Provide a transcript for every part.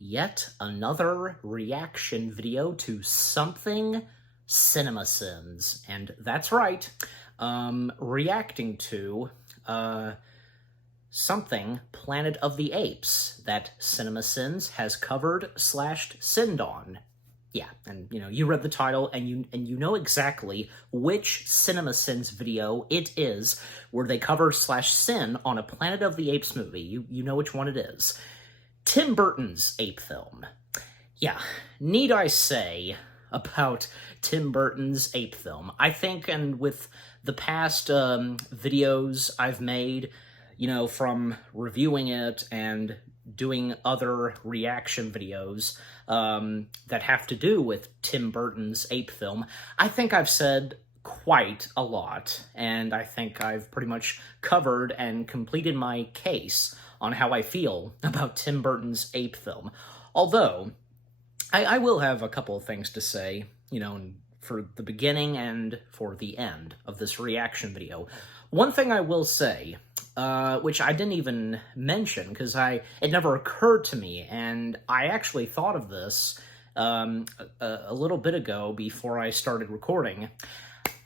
yet another reaction video to something CinemaSins. And that's right, reacting to, something Planet of the Apes that CinemaSins has covered/sinned on. Yeah, and you read the title and you know exactly which CinemaSins video it is where they cover/sin on a Planet of the Apes movie. You know which one it is. Tim Burton's ape film. Yeah, need I say about Tim Burton's ape film? I think, and with the past videos I've made, from reviewing it and doing other reaction videos that have to do with Tim Burton's ape film, I think I've said quite a lot, and I think I've pretty much covered and completed my case on how I feel about Tim Burton's ape film. Although, I will have a couple of things to say, for the beginning and for the end of this reaction video. One thing I will say, which I didn't even mention because it never occurred to me, and I actually thought of this a little bit ago before I started recording.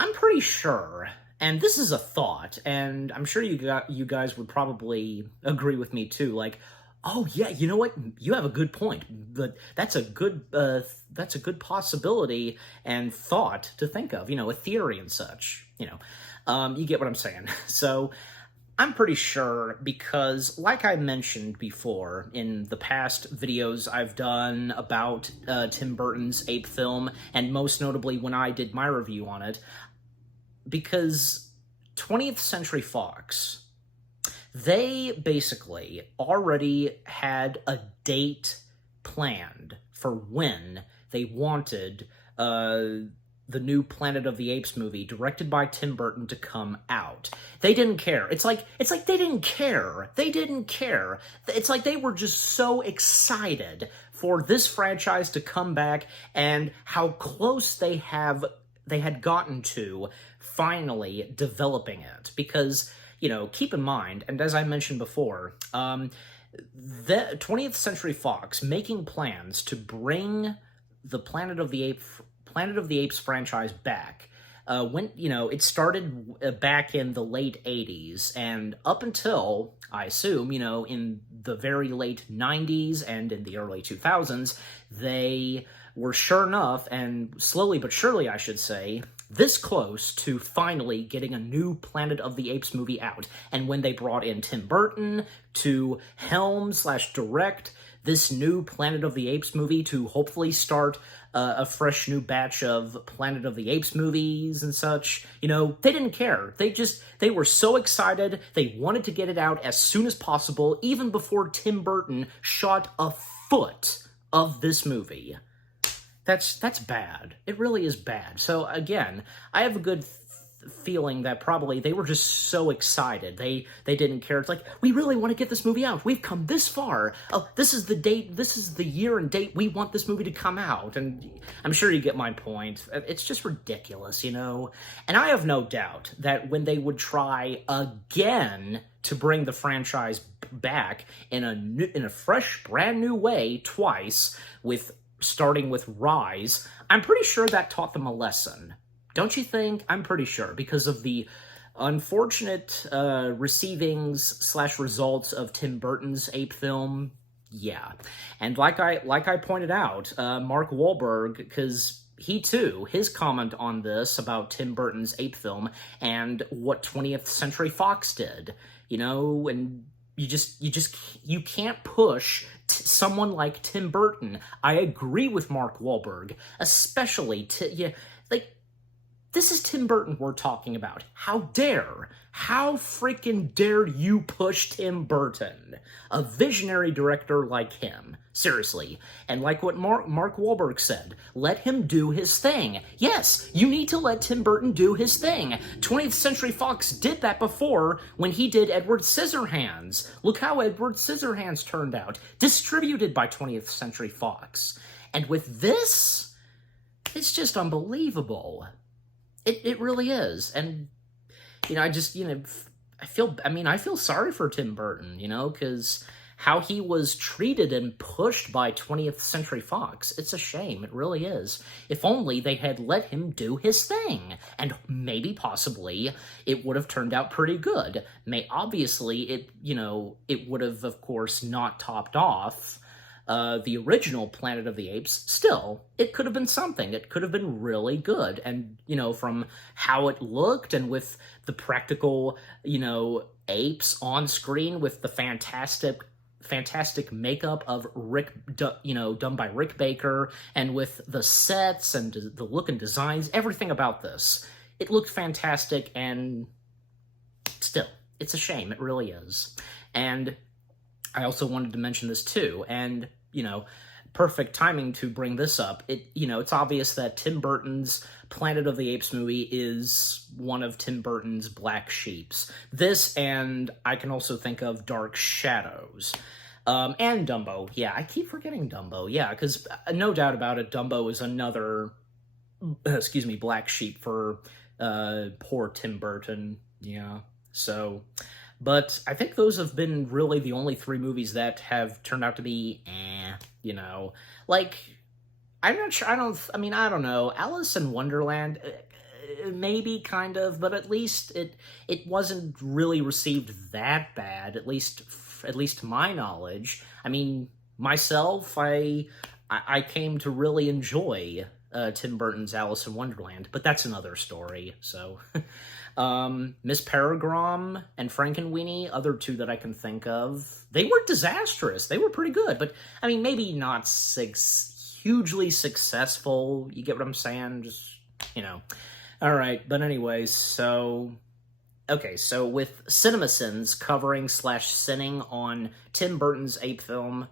I'm pretty sure, and this is a thought, and I'm sure you guys would probably agree with me too, like, oh yeah, you know what? You have a good point, but that's a good possibility and thought to think of, a theory and such, you get what I'm saying. So I'm pretty sure because, like I mentioned before in the past videos I've done about Tim Burton's ape film, and most notably when I did my review on it, because 20th Century Fox, they basically already had a date planned for when they wanted the new Planet of the Apes movie, directed by Tim Burton, to come out. They didn't care. It's like they didn't care. They didn't care. It's like they were just so excited for this franchise to come back and how close they had gotten to finally developing it. Because, keep in mind, and as I mentioned before, the 20th Century Fox making plans to bring the Planet of the Apes franchise back when it started back in the late 80s, and up until, I assume, in the very late 90s and in the early 2000s, they were sure enough, and slowly but surely I should say, this close to finally getting a new Planet of the Apes movie out. And when they brought in Tim Burton to helm/direct this new Planet of the Apes movie to hopefully start a fresh new batch of Planet of the Apes movies and such, they didn't care. They were so excited, they wanted to get it out as soon as possible, even before Tim Burton shot a foot of this movie. That's bad. It really is bad. So again, I have a good feeling that probably they were just so excited. They didn't care. It's like, we really want to get this movie out. We've come this far. Oh, this is the date, this is the year and date we want this movie to come out. And I'm sure you get my point. It's just ridiculous, And I have no doubt that when they would try again to bring the franchise back in a fresh, brand new way twice, starting with Rise, I'm pretty sure that taught them a lesson. Don't you think? I'm pretty sure, because of the unfortunate receivings/results of Tim Burton's ape film. Yeah. And like I pointed out, Mark Wahlberg, because he too, his comment on this about Tim Burton's ape film and what 20th Century Fox did, and you can't push someone like Tim Burton. I agree with Mark Wahlberg, especially this is Tim Burton we're talking about. How freaking dare you push Tim Burton, a visionary director like him? Seriously. And like what Mark Wahlberg said, let him do his thing. Yes, you need to let Tim Burton do his thing. 20th Century Fox did that before when he did Edward Scissorhands. Look how Edward Scissorhands turned out, distributed by 20th Century Fox. And with this, it's just unbelievable. It really is. And, I feel sorry for Tim Burton, because how he was treated and pushed by 20th Century Fox. It's a shame, it really is. If only they had let him do his thing, and maybe possibly it would have turned out pretty good. Obviously, it would have, of course, not topped off the original Planet of the Apes. Still, it could have been something. It could have been really good. And, from how it looked and with the practical, apes on screen with the fantastic makeup of done by Rick Baker, and with the sets and the look and designs, everything about this. It looked fantastic, and still, it's a shame. It really is. And I also wanted to mention this too, and, perfect timing to bring this up. It's obvious that Tim Burton's Planet of the Apes movie is one of Tim Burton's black sheeps. This, and I can also think of Dark Shadows. And Dumbo. Yeah, I keep forgetting Dumbo. Yeah, because no doubt about it, Dumbo is another, black sheep for poor Tim Burton. Yeah, so... But I think those have been really the only three movies that have turned out to be, Like, I'm not sure, I don't know. Alice in Wonderland, maybe, kind of, but at least it wasn't really received that bad, at least to my knowledge. I mean, myself, I came to really enjoy Tim Burton's Alice in Wonderland, but that's another story, so... Miss Peregrine and Frankenweenie, other two that I can think of, they were disastrous. They were pretty good, but, maybe not hugely successful. You get what I'm saying? Just, Alright, but anyways, so with CinemaSins covering / sinning on Tim Burton's ape film,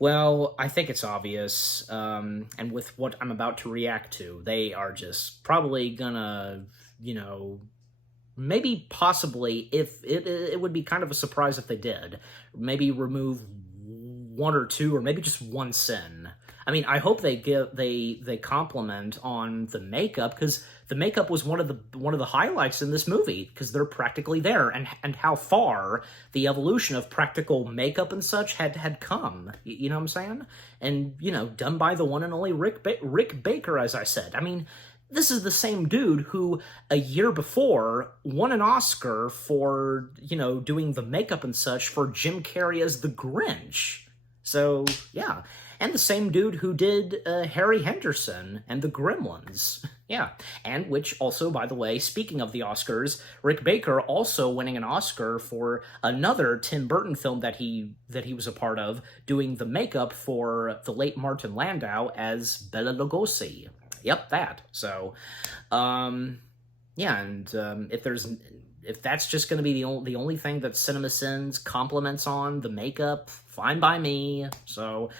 well, I think it's obvious, and with what I'm about to react to, they are just probably gonna... maybe possibly, if it would be kind of a surprise if they did, maybe remove one or two, or maybe just one sin. I hope they compliment on the makeup, because the makeup was one of the highlights in this movie, because they're practically there, and how far the evolution of practical makeup and such had come. You know what I'm saying? And done by the one and only Rick Baker, as I said. This is the same dude who, a year before, won an Oscar for, doing the makeup and such for Jim Carrey as the Grinch. So, yeah. And the same dude who did Harry Henderson and the Gremlins. Yeah. And which also, by the way, speaking of the Oscars, Rick Baker also winning an Oscar for another Tim Burton film that he was a part of, doing the makeup for the late Martin Landau as Bela Lugosi. Yep, that. So, yeah, and if that's just going to be the only thing that CinemaSins compliments on, the makeup, fine by me. So,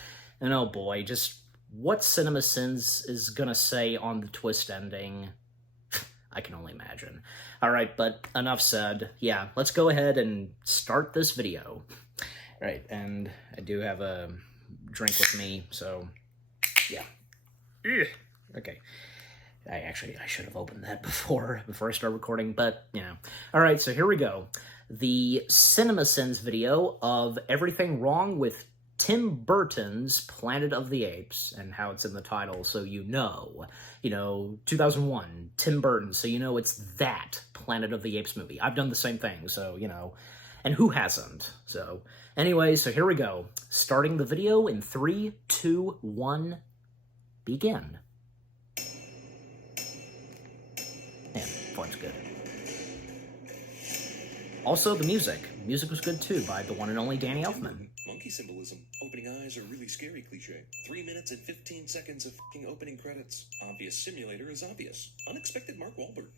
and oh boy, just what CinemaSins is going to say on the twist ending, I can only imagine. Alright, but enough said. Yeah, let's go ahead and start this video. Right, and I do have a drink with me, so, yeah. Okay. I should have opened that before I start recording, but, Alright, so here we go. The CinemaSins video of everything wrong with Tim Burton's Planet of the Apes, and how it's in the title, so 2001, Tim Burton, so it's that Planet of the Apes movie. I've done the same thing, so, and who hasn't? So, anyway, so here we go. Starting the video in 3, 2, 1, begin. Man, font's good. Also, the music. Music was good, too, by the one and only Danny Elfman. Monkey symbolism. Opening eyes are really scary cliche. 3 minutes and 15 seconds of f***ing opening credits. Obvious simulator is obvious. Unexpected Mark Wahlberg.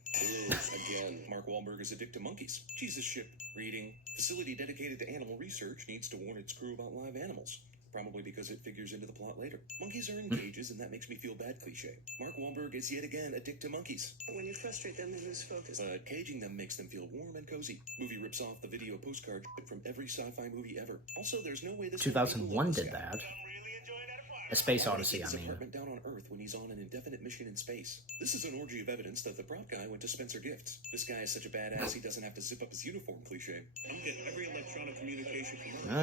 Again. Mark Wahlberg is addicted to monkeys. Jesus ship. Reading. Facility dedicated to animal research needs to warn its crew about live animals. Probably because it figures into the plot later. Monkeys are in cages, and that makes me feel bad cliche. Mark Wahlberg is yet again addicted to monkeys. When you frustrate them, they lose focus. Caging them makes them feel warm and cozy. Movie rips off the video postcard from every sci-fi movie ever. Also, there's no way this 2001 did that. I'm really enjoying that A Space Why would he Odyssey, keep I his mean. apartment down on Earth when he's on an indefinite mission in space? This is an orgy of evidence that the prop guy went to Spencer Gifts. This guy is such a badass he doesn't have to zip up his uniform, cliche. I'm getting every electronic communication from Uh,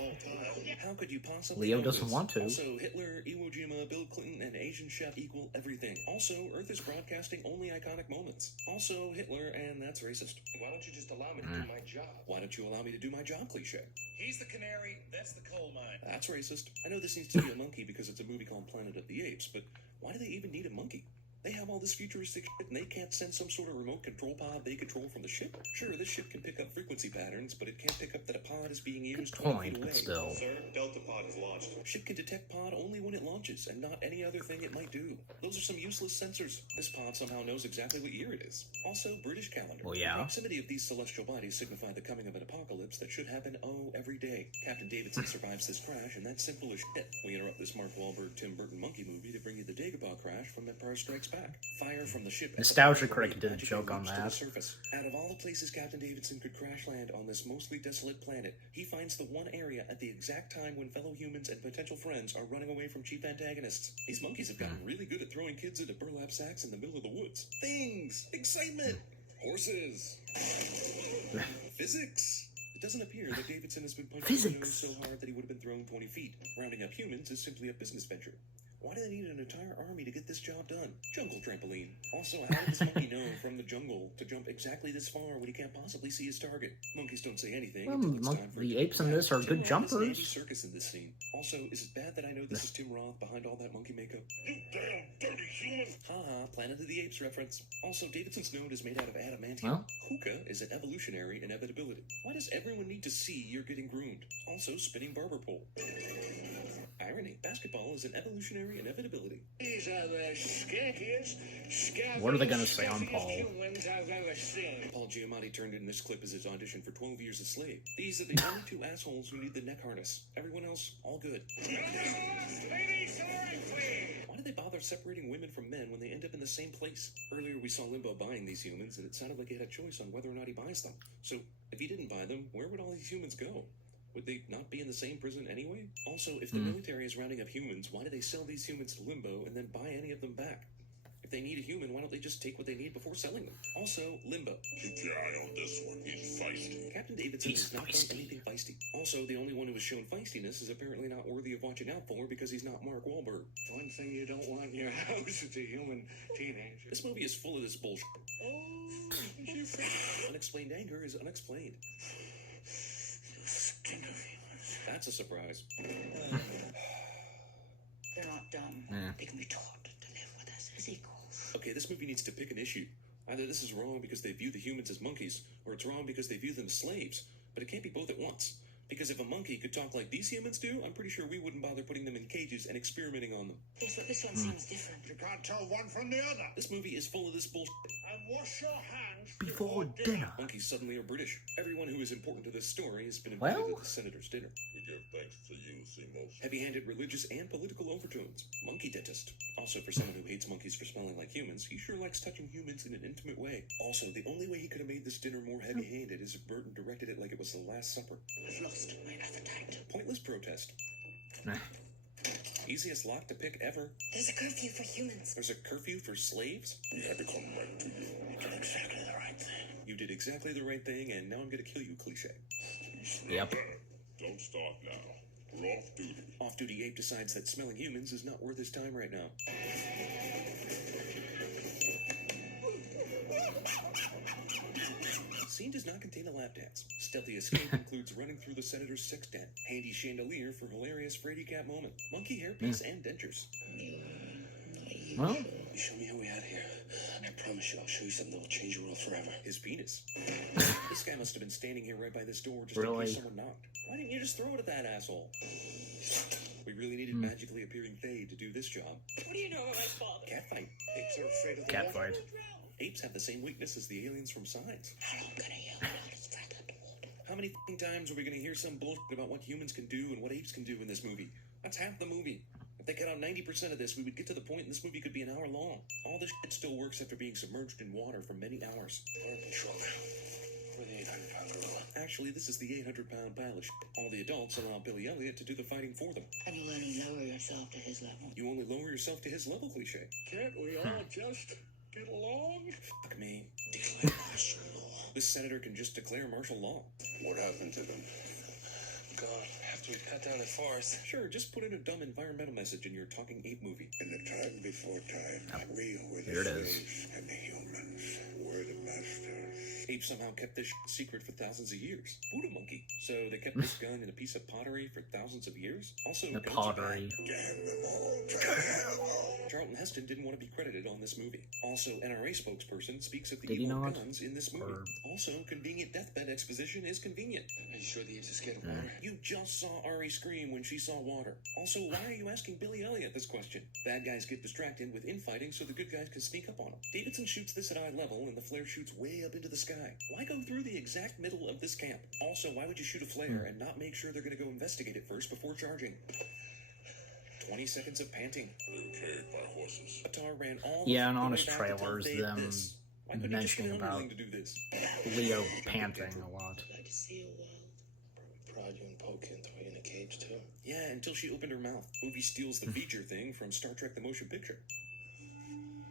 all time. How could you possibly Leo know doesn't this? want to. Also, Hitler, Iwo Jima, Bill Clinton, and Asian chef equal everything. Also, Earth is broadcasting only iconic moments. Also, Hitler, and that's racist. Why don't you just allow me to do my job? Why don't you allow me to do my job, cliche? He's the canary, that's the coal mine. That's racist. I know this needs to be a monkey because it's a movie called Planet of the Apes, but why do they even need a monkey? They have all this futuristic shit and they can't send some sort of remote control pod they control from the ship? Sure, this ship can pick up frequency patterns, but it can't pick up that a pod is being used 20 Point, feet but away. still. Sir, Delta Pod is launched. Ship can detect pod only when it launches, and not any other thing it might do. Those are some useless sensors. This pod somehow knows exactly what year it is. Also, British calendar. Well, yeah. The proximity of these celestial bodies signify the coming of an apocalypse that should happen, every day. Captain Davidson survives this crash, and that's simple as shit. We interrupt this Mark Wahlberg, Tim Burton monkey movie to bring you the Dagobah crash from Empire Strikes Back. Fire from the ship. Nostalgia Critic did a joke on that. Surface. Out of all the places Captain Davidson could crash land on this mostly desolate planet, he finds the one area at the exact time when fellow humans and potential friends are running away from chief antagonists. These monkeys have gotten really good at throwing kids into burlap sacks in the middle of the woods. Things! Excitement! Horses! Physics! It doesn't appear that Davidson has been punched in the nose so hard that he would have been thrown 20 feet. Rounding up humans is simply a business venture. Why do they need an entire army to get this job done? Jungle trampoline. Also, how did this monkey know from the jungle to jump exactly this far when he can't possibly see his target? Monkeys don't say anything until it's time for it The to apes in come this back. are Tim good Roth is jumpers. Andy Serkis in this scene. Also, is it bad that I know this is Tim Roth behind all that monkey makeup? You damn dirty human! Haha, Planet of the Apes reference. Also, Davidson's note is made out of adamantium. Well. Hookah is an evolutionary inevitability. Why does everyone need to see you're getting groomed? Also, spinning barber pole. Irony. Basketball is an evolutionary inevitability. These are the skankiest, What are they gonna say on Paul? humans I've ever seen. Paul Giamatti turned in this clip as his audition for 12 Years a Slave. These are the only two assholes who need the neck harness. Everyone else, all good. Why do they bother separating women from men when they end up in the same place? Earlier we saw Limbo buying these humans, and it sounded like he had a choice on whether or not he buys them. So, if he didn't buy them, where would all these humans go? Would they not be in the same prison anyway? Also, if the military is rounding up humans, why do they sell these humans to Limbo and then buy any of them back? If they need a human, why don't they just take what they need before selling them? Also, Limbo. Keep your eye on this one. He's feisty. Captain Davidson He's has not feisty. done anything feisty. Also, the only one who has shown feistiness is apparently not worthy of watching out for because he's not Mark Wahlberg. One thing you don't want in your house is a human teenager. This movie is full of this bullshit. Oh, you think Unexplained anger is unexplained. stink of humans. That's a surprise. They're not dumb. Yeah. They can be taught to live with us as equals. Okay, this movie needs to pick an issue. Either this is wrong because they view the humans as monkeys, or it's wrong because they view them as slaves. But it can't be both at once. Because if a monkey could talk like these humans do, I'm pretty sure we wouldn't bother putting them in cages and experimenting on them. Yes, but this one seems different. You can't tell one from the other. This movie is full of this bullshit. And wash your hands Before dinner. Monkeys suddenly are British. Everyone who is important to this story has been Well? invited to the senator's dinner. We give thanks to you, Semos. Heavy-handed religious and political overtones. Monkey dentist. Also, for someone who hates monkeys for smelling like humans, he sure likes touching humans in an intimate way. Also, the only way he could have made this dinner more heavy-handed is if Burton directed it like it was the Last Supper. I've lost my appetite. Pointless protest. Easiest lock to pick ever. There's a curfew for humans. There's a curfew for slaves? We had to come right to you. You did exactly the right thing. You did exactly the right thing, and now I'm gonna kill you, cliche. Yep. Don't start now. We're off duty. Off-duty ape decides that smelling humans is not worth his time right now. Scene does not contain a lap dance. Stealthy escape includes running through the senator's sex den. Handy chandelier for hilarious Frady Cat moment. Monkey hairpiece and dentures. Well, You show me how we had here. I promise you I'll show you something that will change your world forever. His penis. This guy must have been standing here right by this door just in Really? case someone knocked. Why didn't you just throw it at that asshole? We really needed magically appearing Fae to do this job. What do you know about my father? Catfight. Apes are afraid of the cat water. fight. Apes have the same weakness as the aliens from Signs. How long can I yell without his friend underwater? How many f***ing times are we going to hear some bullshit about what humans can do and what apes can do in this movie? That's half the movie. If they cut out 90% of this, we would get to the point and this movie could be an hour long. All this shit still works after being submerged in water for many hours. We're in control now. We're the 800-pound gorilla. Actually, this is the 800-pound pile of shit. All the adults allow Billy Elliot to do the fighting for them. And you let him lower yourself to his level. You only lower yourself to his level, cliche. Can't we all just get along? Fuck me. Declare martial law. This senator can just declare martial law. What happened to them? God, after we cut down the forest. Sure, just put in a dumb environmental message in your talking ape movie. In the time before time, we were Here the it is. slaves, and the humans were the masters. Apes somehow kept this secret for thousands of years. Buddha monkey. So they kept this gun in a piece of pottery for thousands of years? Also, The guns are pottery. Damn them all to hell! bad. Charlton Heston didn't want to be credited on this movie. Also, NRA spokesperson speaks of the Did he evil not? guns in this movie. Or- Also, convenient deathbed exposition is convenient. Are you sure the apes are scared of water? You just saw Ari scream when she saw water. Also, why are you asking Billy Elliot this question? Bad guys get distracted with infighting so the good guys can sneak up on them. Davidson shoots this at eye level and the flare shoots way up into the sky. Why go through the exact middle of this camp? Also, why would you shoot a flare and not make sure they're going to go investigate it first before charging? 20 seconds of panting. Carried by horses. Attar ran all Yeah, the and way on his back to tell trailers, Dave them this. Why couldn't you just get mentioning an about underling to do this? Leo panting a lot. I'd like to see a world. Prod you and poke you and throw you in a cage, too. Yeah, until she opened her mouth. Movie steals the feature thing from Star Trek the Motion Picture.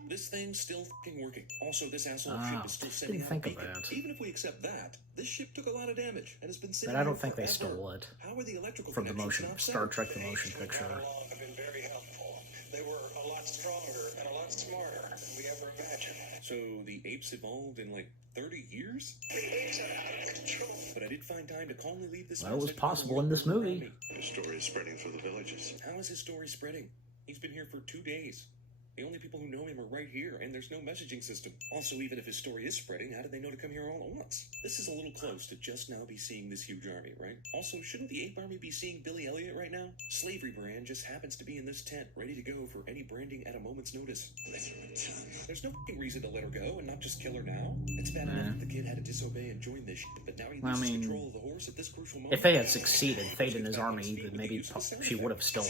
This thing's still fucking working. Also, this asshole ship is still sending didn't out a think of beacon. that. Even if we accept that, this ship took a lot of damage and has been sitting But I don't here think they forever. stole it How are the electrical from the connections motion not Star severed? Trek the motion picture. Have been very helpful. They were a lot stronger and a lot smarter than we ever imagined. So the apes evolved in like 30 years? The apes are out of control. But I did find time to calmly leave this Well, it was message for the possible world in this around movie. me. The story is spreading through the villages. How is his story spreading? He's been here for 2 days. The only people who know him are right here, and there's no messaging system. Also, even if his story is spreading, how did they know to come here all at once? This is a little close to just now be seeing this huge army, right? Also, shouldn't the ape army be seeing Billy Elliot right now? Slavery brand just happens to be in this tent, ready to go for any branding at a moment's notice. Let her return. There's no fucking reason to let her go and not just kill her now. It's bad enough that the kid had to disobey and join this shit, but now he Well, I loses mean, control of the horse at this crucial moment. If they had succeeded, Fate and his army, then maybe she would have still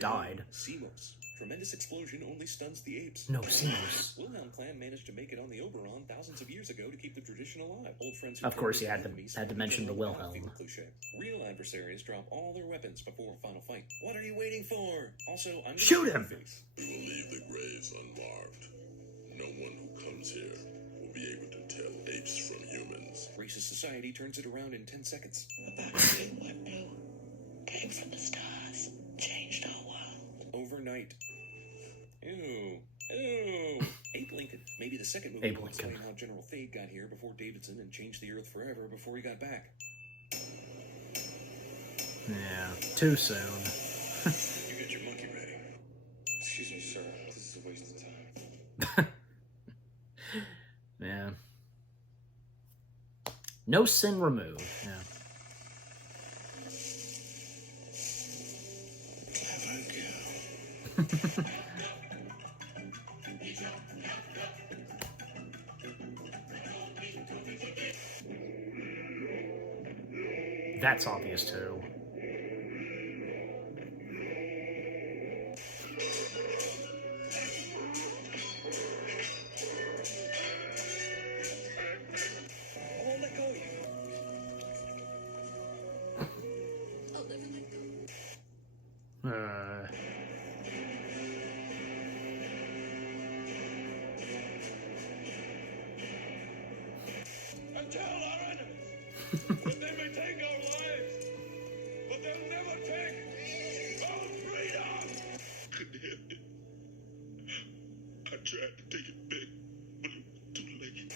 died. Seamos. Tremendous explosion only stuns the apes. No, Seamos. Wilhelm clan managed to make it on the Oberon thousands of years ago to keep the tradition alive. Old friends who Of course, turned you had to- enemies had to mention the became a Wilhelm. battlefield cliche. Real adversaries drop all their weapons before a final fight. What are you waiting for? Also, I'm gonna Shoot your him! face. We will leave the graves unmarked. No one who comes here will be able to tell apes from humans. Racist society turns it around in 10 seconds. About to see what new came from the stars, changed our world. Overnight. Ew. Ew. Ape Lincoln. Maybe the second movie Abe will Lincoln. explain how General Fade got here before Davidson and changed the Earth forever before he got back. Yeah, too soon. You get your monkey ready. Excuse me, sir. This is a waste of time. Yeah. No sin removed. Yeah. Clever girl. That's obvious too. I won't let go of you. I'll never let go. And tell our enemies that they may take our lives, but they'll never take our freedom. Condemned it. I tried to take it back, but it was too late.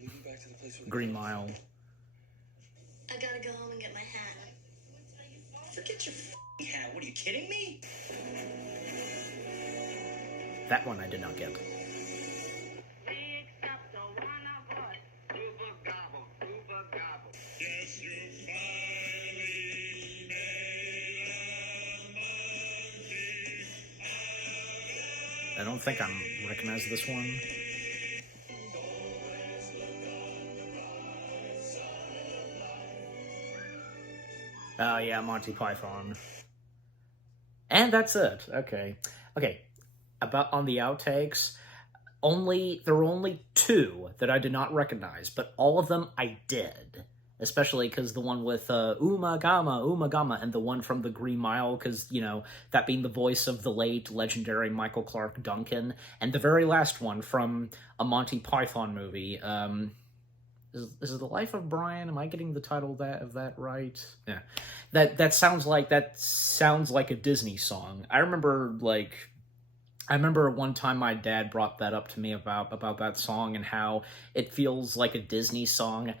Move you back to the place where Green Mile. I gotta go home and get my hat. Forget your f***ing hat. What, are you kidding me? That one I did not get. Yes, you finally made a monkey. I don't think I recognize this one. Oh yeah, Monty Python. And that's it. Okay. Okay. About on the outtakes, there were only two that I did not recognize, but all of them I did. Especially because the one with Umagama, and the one from the Green Mile, because, that being the voice of the late legendary Michael Clark Duncan, and the very last one from a Monty Python movie. Is it The Life of Brian? Am I getting the title of that right? Yeah, that sounds like a Disney song. I remember one time my dad brought that up to me about that song and how it feels like a Disney song.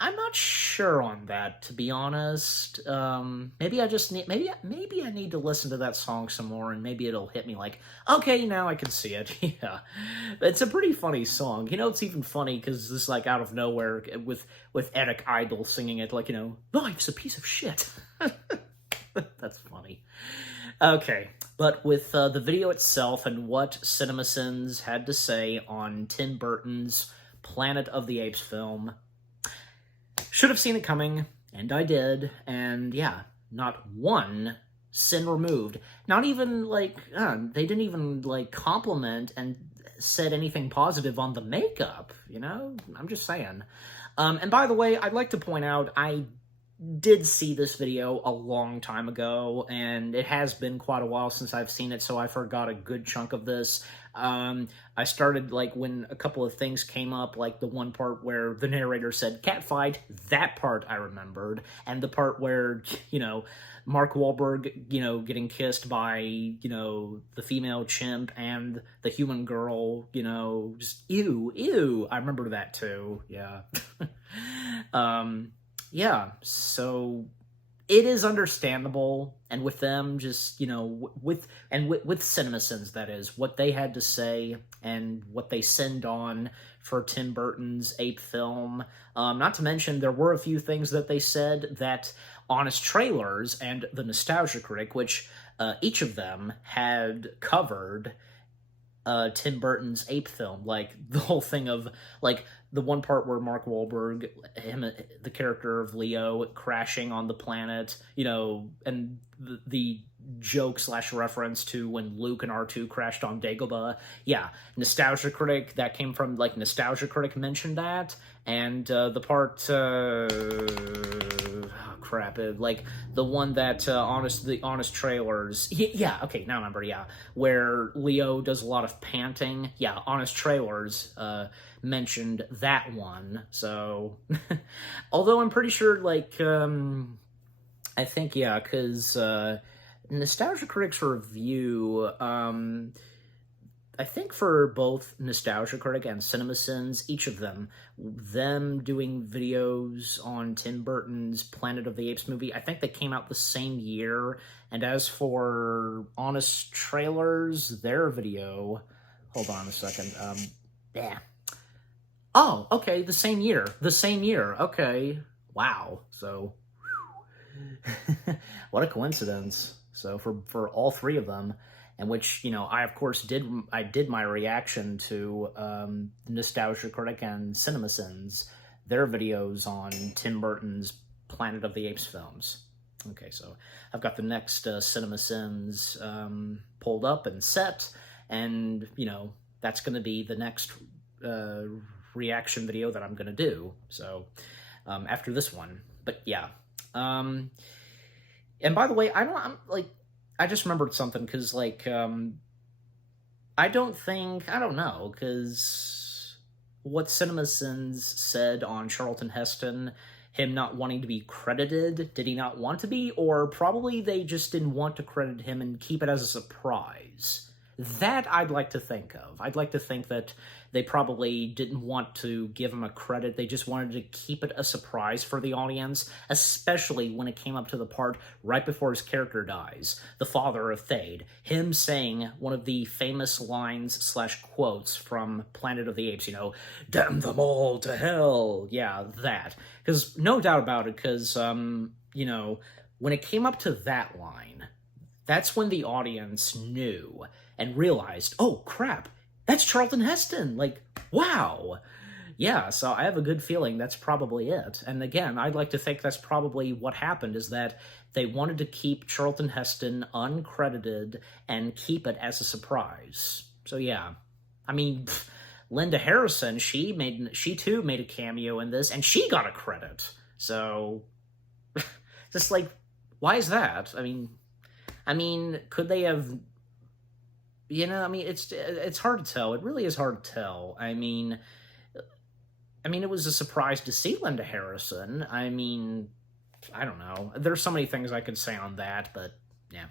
I'm not sure on that, to be honest. Maybe I need to listen to that song some more, and maybe it'll hit me like, okay, now I can see it. Yeah, it's a pretty funny song. It's even funny because it's like out of nowhere with Eric Idle singing it, like, life's a piece of shit. That's funny. Okay, but with the video itself and what CinemaSins had to say on Tim Burton's Planet of the Apes film. Should have seen it coming, and I did, and yeah, not one sin removed. Not even, they didn't even, compliment and said anything positive on the makeup, I'm just saying. And by the way, I'd like to point out, I did see this video a long time ago, and it has been quite a while since I've seen it, so I forgot a good chunk of this. I started, when a couple of things came up, like the one part where the narrator said catfight, that part I remembered, and the part where, Mark Wahlberg, getting kissed by, the female chimp and the human girl, just ew, I remember that too, yeah. Yeah, so it is understandable, and with them just, with CinemaSins, that is, what they had to say and what they sinned on for Tim Burton's Ape film. Not to mention, there were a few things that they said that Honest Trailers and The Nostalgia Critic, which each of them had covered Tim Burton's Ape film, like the whole thing of, the one part where Mark Wahlberg, the character of Leo, crashing on the planet, and the joke/reference to when Luke and R2 crashed on Dagobah. Yeah, Nostalgia Critic, that came from, Nostalgia Critic mentioned that, and the part, the one that, the Honest Trailers, yeah, okay, now I remember, yeah, where Leo does a lot of panting, yeah, Honest Trailers, mentioned that one, so, although I'm pretty sure, I think, yeah, because, Nostalgia Critic's review, I think for both Nostalgia Critic and CinemaSins, each of them doing videos on Tim Burton's Planet of the Apes movie, I think they came out the same year, and as for Honest Trailers, their video, hold on a second, yeah. Oh, okay, the same year, okay, wow, so, what a coincidence. So for all three of them, and which, I of course did my reaction to Nostalgia Critic and CinemaSins, their videos on Tim Burton's Planet of the Apes films. Okay, so I've got the next CinemaSins pulled up and set, and, that's going to be the next reaction video that I'm going to do, so, after this one. But, yeah. And by the way, I just remembered something, because, I don't know, because what CinemaSins said on Charlton Heston, him not wanting to be credited, did he not want to be, or probably they just didn't want to credit him and keep it as a surprise? That I'd like to think of. I'd like to think that they probably didn't want to give him a credit. They just wanted to keep it a surprise for the audience, especially when it came up to the part right before his character dies, the father of Thade, him saying one of the famous lines/quotes from Planet of the Apes, damn them all to hell. Yeah, that. Because no doubt about it, because, when it came up to that line, that's when the audience knew and realized, oh, crap, that's Charlton Heston. Wow. Yeah, so I have a good feeling that's probably it. And again, I'd like to think that's probably what happened, is that they wanted to keep Charlton Heston uncredited and keep it as a surprise. So yeah, I mean, Linda Harrison, she too made a cameo in this, and she got a credit. So, just like, why is that? I mean, could they have? It's hard to tell. It really is hard to tell. I mean, it was a surprise to see Linda Harrison. I mean, I don't know. There's so many things I could say on that, but yeah.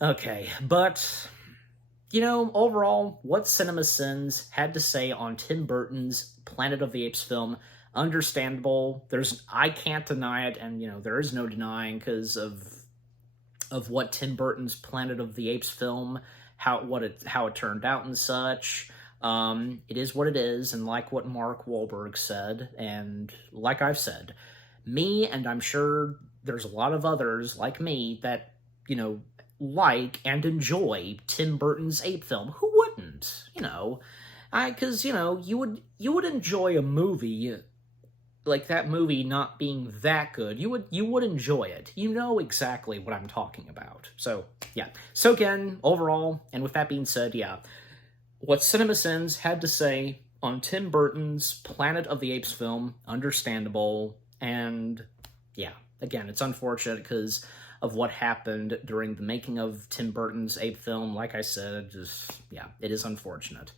Okay, but overall, what CinemaSins had to say on Tim Burton's Planet of the Apes film, understandable. I can't deny it, and there is no denying because of what Tim Burton's Planet of the Apes film, how it turned out and such. It is what it is, and like what Mark Wahlberg said, and like I've said, me, and I'm sure there's a lot of others like me that, like and enjoy Tim Burton's Ape film. Who wouldn't? Because, you would enjoy a movie like that movie not being that good. You would enjoy it. You know exactly what I'm talking about. So, yeah. So again, overall, and with that being said, yeah, what CinemaSins had to say on Tim Burton's Planet of the Apes film, understandable, and yeah, again, it's unfortunate because of what happened during the making of Tim Burton's Ape film. Like I said, it is unfortunate.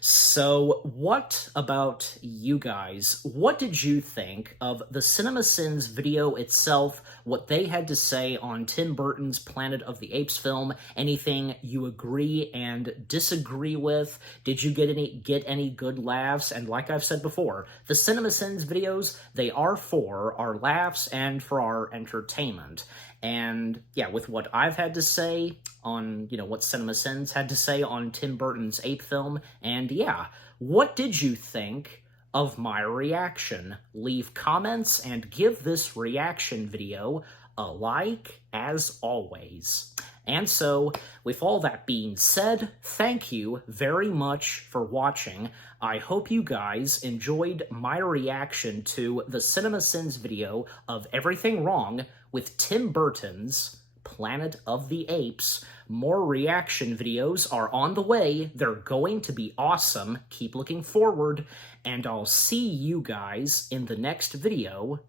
So, what about you guys? What did you think of the CinemaSins video itself, what they had to say on Tim Burton's Planet of the Apes film? Anything you agree and disagree with? Did you get any good laughs? And like I've said before, the CinemaSins videos, they are for our laughs and for our entertainment. And yeah, with what I've had to say on, what CinemaSins had to say on Tim Burton's Ape film, and yeah, what did you think of my reaction? Leave comments and give this reaction video a like, as always. And so, with all that being said, thank you very much for watching. I hope you guys enjoyed my reaction to the CinemaSins video of Everything Wrong with Tim Burton's Planet of the Apes. More reaction videos are on the way. They're going to be awesome. Keep looking forward, and I'll see you guys in the next video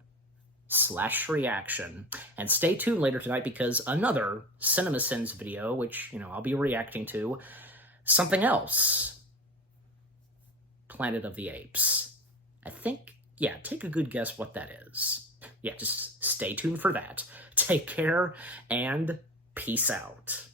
/ reaction. And stay tuned later tonight because another CinemaSins video, which, I'll be reacting to, something else. Planet of the Apes. I think, yeah, take a good guess what that is. Yeah, just stay tuned for that. Take care, and peace out.